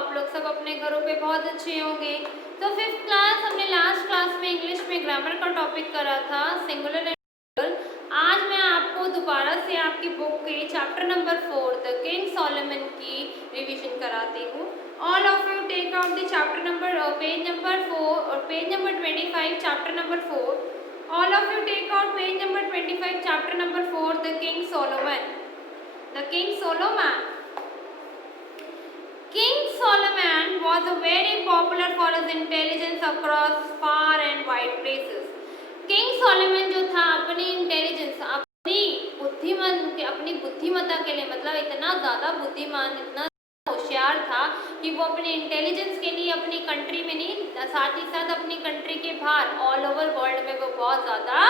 आप लोग सब अपने घरों पे बहुत अच्छे होंगे। तो फिफ्थ क्लास हमने लास्ट क्लास में इंग्लिश में ग्रामर का टॉपिक करा था सिंगुलर एंड प्लूरल। आज मैं आपको दोबारा से आपकी बुक के chapter number 4 the King Solomon की रिवीजन कराती हूँ। All of you take out the chapter number page number 4 और page number 25 chapter number 4। All of you take out page number 25 chapter number 4 the King Solomon. The King Solomon. King Solomon was very popular for his intelligence across far and wide places. King Solomon जो था अपनी इंटेलिजेंस अपनी बुद्धिमत्ता के लिए मतलब इतना ज़्यादा बुद्धिमान इतना होशियार था कि वो अपने इंटेलिजेंस के लिए अपनी कंट्री में नहीं साथ ही साथ अपनी कंट्री के बाहर ऑल ओवर वर्ल्ड में वो बहुत ज़्यादा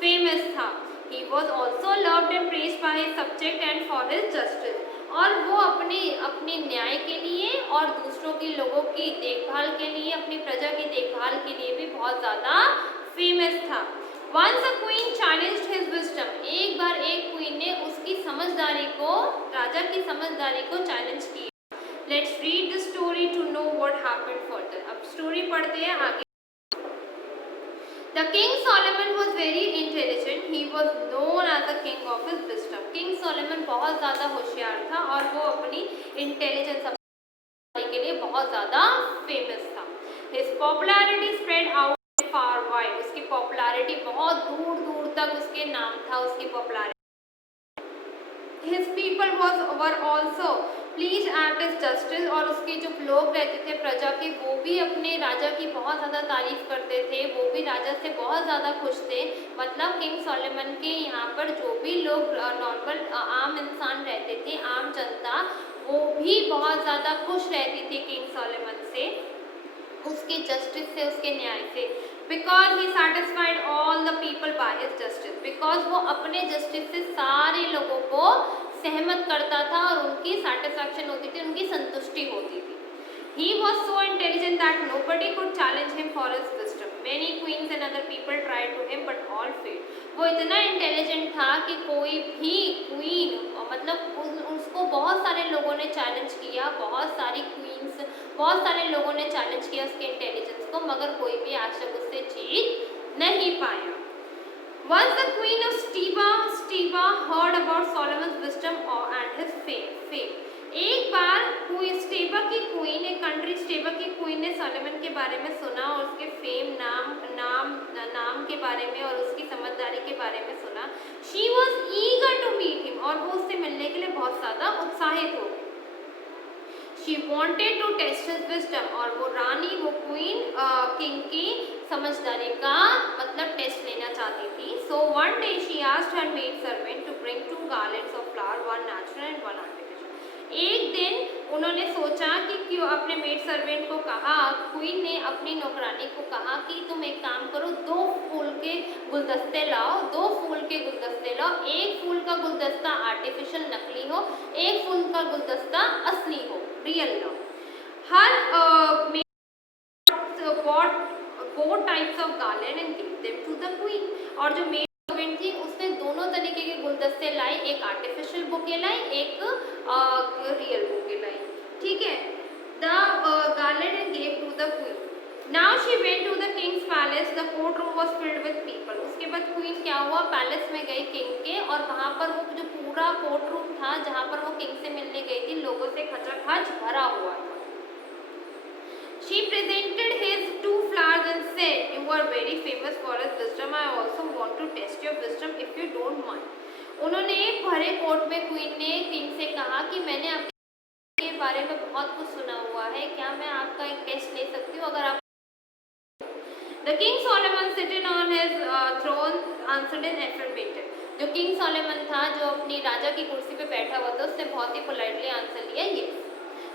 फेमस था। He was also loved and praised by his subject and for his justice. और वो अपने न्याय के लिए और दूसरों के लोगों की देखभाल के लिए अपनी प्रजा की देखभाल के लिए भी बहुत ज़्यादा फेमस था। Once a queen challenged his wisdom. एक बार एक क्वीन ने उसकी समझदारी को राजा की समझदारी को चैलेंज किया। Let's read the story to know what happened further. अब स्टोरी पढ़ते हैं आगे। The King Solomon was very intelligent. He was known as the king of his wisdom. King Solomon बहुत ज़्यादा होशियार था और वो अपनी इंटेलिजेंस के लिए बहुत ज़्यादा फेमस था। His popularity spread out far wide. उसकी पॉपुलैरिटी बहुत दूर दूर तक उसके नाम था उसकी popularity. His people were also pleased at his justice और उसके जो लोग रहते थे प्रजा के वो भी अपने राजा की बहुत ज़्यादा तारीफ करते थे। वो भी राजा से बहुत ज़्यादा खुश थे। मतलब किंग सोलोमन के यहाँ पर जो भी लोग नॉर्मल आम इंसान रहते थे आम जनता वो भी बहुत ज़्यादा खुश रहती थी किंग सोलोमन से उसके जस्टिस से उसके न्याय से। Because he satisfied all the people by his justice because वो अपने जस्टिस से सारे लोगों को सहमत करता था और उनकी सेटिस्फैक्शन होती थी उनकी संतुष्टि होती थी। He was so intelligent that nobody could challenge him for his wisdom. Many queens and other people tried to him but all failed. वो इतना इंटेलिजेंट था कि कोई भी क्वीन मतलब उसको बहुत सारे लोगों ने चैलेंज किया बहुत सारी क्वींस बहुत सारे लोगों ने चैलेंज किया उसके इंटेलिजेंस को मगर कोई भी आज तक उससे जीत नहीं पाया। Once the queen of Sheba heard about Solomon's wisdom and his fame. एक बार स्टेबा की क्वीन एक कंट्री स्टेबा की क्वीन ने सोलोमन के बारे में सुना और उसके फेम नाम के बारे में और उसकी समझदारी के बारे में सुना। She was eager to meet him और वो उससे मिलने के लिए बहुत ज़्यादा उत्साहित हो। She wanted to test his wisdom और वो रानी वो क्वीन किंग की समझदारी का मतलब टेस्ट लेना चाहती थी। So one day she asked her maid servant to bring 2 garlands of flower one natural and one artificial. एक दिन उन्होंने सोचा कि क्यों अपने मेड सर्वेंट को कहा क्वीन ने अपनी नौकरानी को कहा कि तुम एक काम करो 2 फूल के गुलदस्ते लाओ 2 फूल के गुलदस्ते लाओ। एक फूल का गुलदस्ता आर्टिफिशियल नकली हो एक फूल का गुलदस्ता असली हो रियल लो। हर bought 4 types of garland and gave them to the queen और जो मेड सर्वेंट थी उसने दोनों तरीके के गुलदस्ते लाए एक आर्टिफिशियल बुके लाई एक रियल बुके लाई। ठीक है। The garland and gave to the queen. Now she went to the king's palace. The courtroom was filled with people. उसके बाद क्वीन क्या हुआ पैलेस में गई किंग के और वहाँ पर वो जो पूरा कोर्ट रूम था जहाँ पर वो किंग से मिलने गई थी लोगों से खचाखच भरा हुआ था। She presented his 2 flowers and said, "You are very famous for his wisdom. I also want to test your wisdom if you don't mind." उन्होंने भरे कोर्ट में क्वीन ने किंग से कहा कि मैंने आपके बारे में बहुत कुछ सुना हुआ है क्या मैं आपका एक टेस्ट ले सकती हूँ अगर आप। The King Solomon sitting on his throne answered in affirmative. जो किंग सोलोमन था जो अपनी राजा की कुर्सी पे बैठा हुआ था उसने बहुत ही पोलाइटली आंसर लिया yes.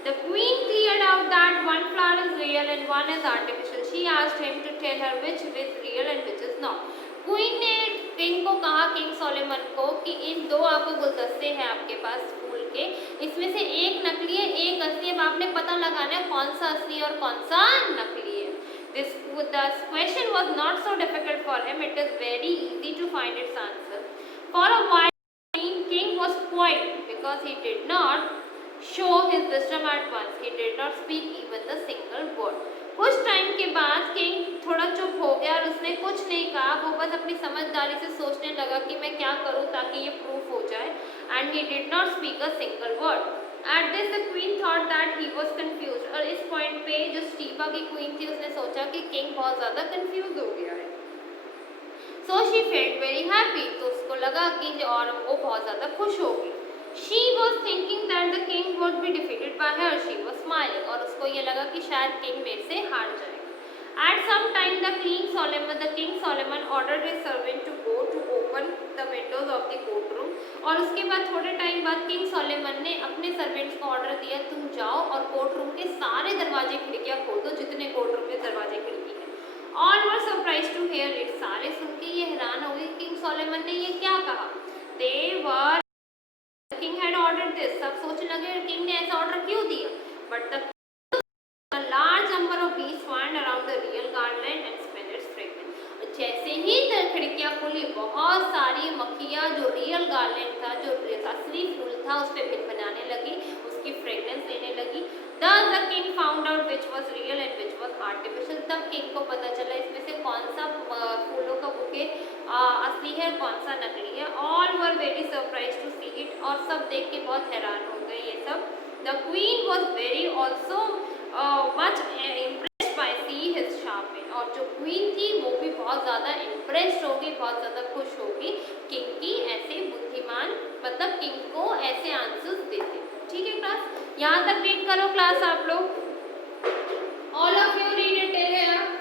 The queen cleared out that 1 flower is real and 1 is artificial. She asked him to tell her which is real and which is not. Queen ने किंग को कहा किंग सोलोमन को कि इन 2 आपको गुलदस्ते हैं आपके पास फूल के इसमें से एक नकली है एक असली है। अब आपने पता लगाना है कौन सा असली और कौन सा नकली है। This question was not so difficult for him. It is very easy to find its answer. For a while, king was quiet because he did not show his wisdom at once. He did not speak even the single word. कुछ टाइम के बाद किंग थोड़ा चुप हो गया और उसने कुछ नहीं कहा, वो बस अपनी समझदारी से सोचने लगा कि मैं क्या करूं ताकि ये प्रूफ हो जाए. And he did not speak a single word. At this the queen thought that he was confuse. और इस पॉइंट पे जो स्टीफा की क्वीन थी उसने सोचा कि किंग बहुत ज़्यादा कन्फ्यूज हो गया है. So she felt very happy. तो उसको लगा कि और वो बहुत ज़्यादा खुश होगी. She was thinking that the king would be defeated by her. She was smiling. और उसको ये लगा कि शायद किंग मेरे से हार जाएगा. At some time, the King Solomon ordered his servant to go to open the windows of the courtroom. और उसके बाद थोड़े टाइम बाद किंग सोलेमन ने अपने सर्वेंट्स को ऑर्डर दिया, तुम जाओ और कोर्ट रूम के सारे दरवाजे खिड़कियां खोल दो जितने कोर्ट रूम में दरवाजे खिड़की हैं. All were surprised to hear it. सारे सुन के ये हैरान हो गए किंग सोलेमन ने ये क्या कहा. They were king had ordered this. सब सोचने लगे किंग ने ऐसा ऑर्डर क्यों दिया. But the A large number of bees swarmed around the real garland and spread its fragrance. जैसे ही खिड़कियाँ खुली, बहुत सारी मक्खियाँ जो रियल गार्लैंड था, जो असली फूल था, उस पर बनाने लगी, उसकी फ्रेग्रेंस लेने लगी. Thus the king found out which was real and which was artificial. तब किंग को पता चला इसमें से कौन सा फूलों का बुके असली है, कौन सा नकली है. All were very surprised to see it. और सब देख के बहुत हैरान हो गए ये सब. The queen was very also much impressed by see his sharp wit. और जो क्वीन थी वो भी बहुत ज़्यादा इम्प्रेस्ड होगी, बहुत ज़्यादा खुश होगी किंग की ऐसे बुद्धिमान, मतलब किंग को ऐसे आंसर्स देते. ठीक है क्लास, यहाँ तक रीड करो क्लास आप लोग. All of you read it till here.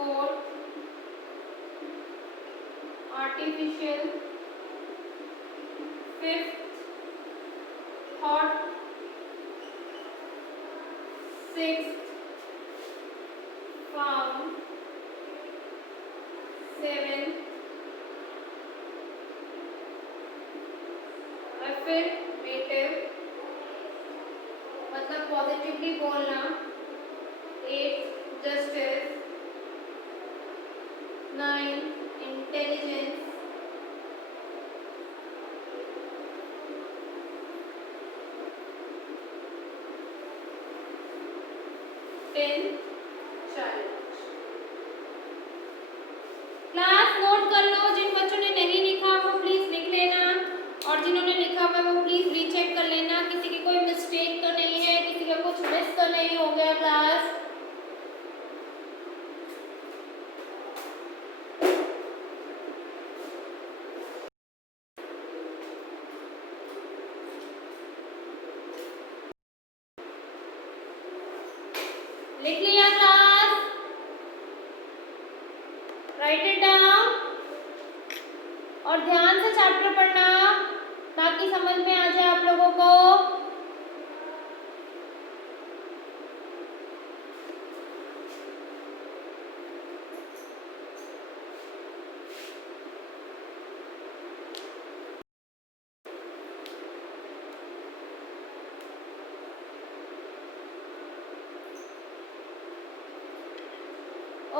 fourth, artificial, fifth, thought, sixth, found, seventh, affirmative मतलब पॉजिटिवली बोलना, eight justice, nine intelligence, 10 challenge. Class note कर लो, जिन बच्चों ने नहीं लिखा वो प्लीज लिख लेना, और जिन्होंने लिखा हुआ वो प्लीज रीचेक कर लेना, किसी की कोई मिस्टेक तो नहीं है, किसी का कुछ मिस तो नहीं हो गया। क्लास लिख लिया? क्लास राइट इट डाउन और ध्यान से चैप्टर पढ़ना ताकि समझ में आ जाए आप लोगों को।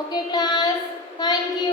Okay class, thank you.